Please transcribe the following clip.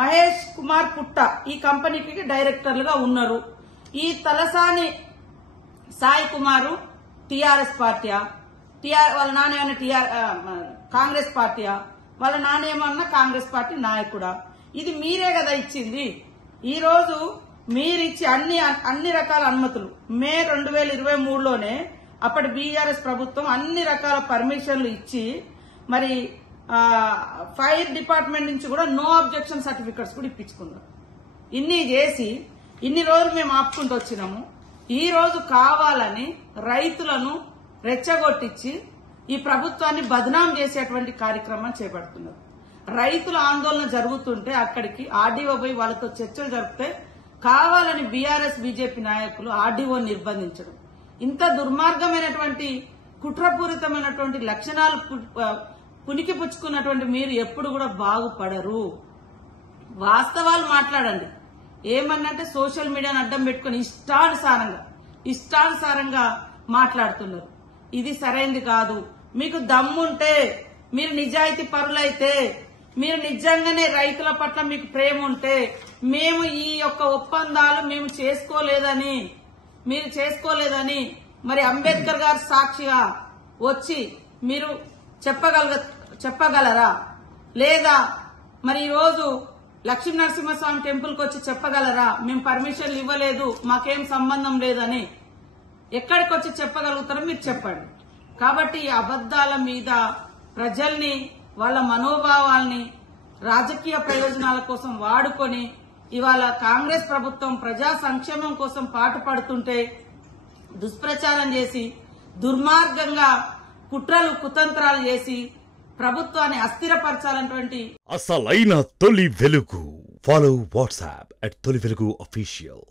మహేష్ కుమార్ పుట్ట ఈ కంపెనీకి డైరెక్టర్లుగా ఉన్నారు. ఈ తలసాని సాయి కుమారు టిఆర్ఎస్ పార్టీయా, వాళ్ళ నాన్న కాంగ్రెస్ పార్టీయా, వాళ్ళ నాన్న కాంగ్రెస్ పార్టీ నాయకుడా? ఇది మీరే కదా ఇచ్చింది. ఈ రోజు మీరిచ్చి అన్ని రకాల అనుమతులు మే 2023లోనే అప్పటి బీఆర్ఎస్ ప్రభుత్వం అన్ని రకాల పర్మిషన్లు ఇచ్చి మరి ఫైర్ డిపార్ట్మెంట్ నుంచి కూడా నో అబ్జెక్షన్ సర్టిఫికెట్స్ కూడా ఇప్పించుకున్నారు. ఇన్ని చేసి ఇన్ని రోజులు మేము ఆపుకుంటూ వచ్చినాము. ఈ రోజు కావాలని రైతులను రెచ్చగొట్టించి ఈ ప్రభుత్వాన్ని బదనాం చేసేటువంటి కార్యక్రమం చేపడుతున్నారు. రైతుల ఆందోళన జరుగుతుంటే అక్కడికి ఆర్డీఓ పోయి వాళ్ళతో చర్చలు జరిపితే కావాలని బీఆర్ఎస్ బీజేపీ నాయకులు ఆర్డీఓ నిర్బంధించడం, ఇంత దుర్మార్గమైనటువంటి కుట్రపూరితమైనటువంటి లక్షణాలు పునికి పుచ్చుకున్నటువంటి మీరు ఎప్పుడు కూడా బాగుపడరు. వాస్తవాలు మాట్లాడండి. ఏమన్నంటే సోషల్ మీడియాను అడ్డం పెట్టుకుని ఇష్టానుసారంగా మాట్లాడుతున్నారు. ఇది సరైంది కాదు. మీకు దమ్ముంటే, మీరు నిజాయితీ పరులైతే, మీరు నిజంగానే రైతుల పట్ల మీకు ప్రేమ ఉంటే, మేము ఈ యొక్క ఒప్పందాలు మేము చేసుకోలేదని మరి అంబేద్కర్ గారు సాక్షిగా వచ్చి మీరు చెప్పగలరా? లేదా మరి ఈ రోజు లక్ష్మీ నరసింహస్వామి టెంపుల్ కి వచ్చి చెప్పగలరా? మేము పర్మిషన్లు ఇవ్వలేదు, మాకేం సంబంధం లేదని ఎక్కడికి వచ్చి చెప్పగలుగుతారో మీరు చెప్పండి. కాబట్టి ఈ అబద్దాల మీద ప్రజల్ని, వాళ్ళ మనోభావాల్ని రాజకీయ ప్రయోజనాల కోసం వాడుకొని ఇవాళ కాంగ్రెస్ ప్రభుత్వం ప్రజా సంక్షేమం కోసం పాటుపడుతుంటే దుష్ప్రచారం చేసి దుర్మార్గంగా కుట్రలు కుతంత్రాలు చేసి ప్రభుత్వాన్ని అస్థిరపరచాలన్నటువంటి అసలైన తొలి వెలుగు. ఫాలో వాట్సాప్ @తొలి వెలుగు official.